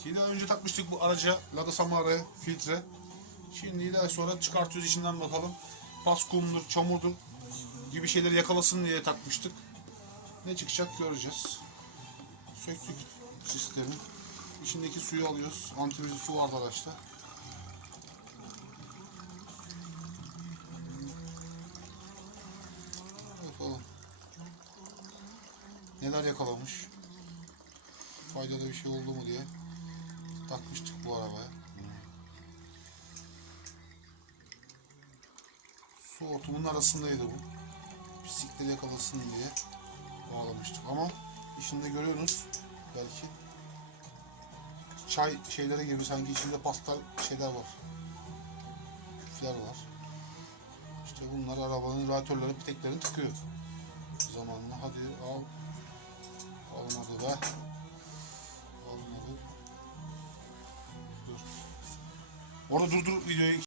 belki. Daha önce takmıştık bu araca Lada Samara'ya filtre. Şimdi daha sonra çıkartıyoruz içinden bakalım. Pas kumdur, çamurdur gibi şeyleri yakalasın diye takmıştık. Ne çıkacak göreceğiz. Söktük sistemi. İçindeki suyu alıyoruz. Antivirüs su var arkadaşlar. Bakalım. Neler yakalamış. Faydalı bir şey oldu mu diye takmıştık bu arabaya. Su hortumunun arasındaydı bu. Pislikleri yakalasın diye bağlamıştık ama içinde görüyorsunuz belki çay şeyleri gibi sanki içinde pastel şeyler var. Küfler var. İşte bunlar arabanın radyatörleri, piteklerini tıkıyor. Zamanla hadi al. Olmadı be. Orada durdur videoyu.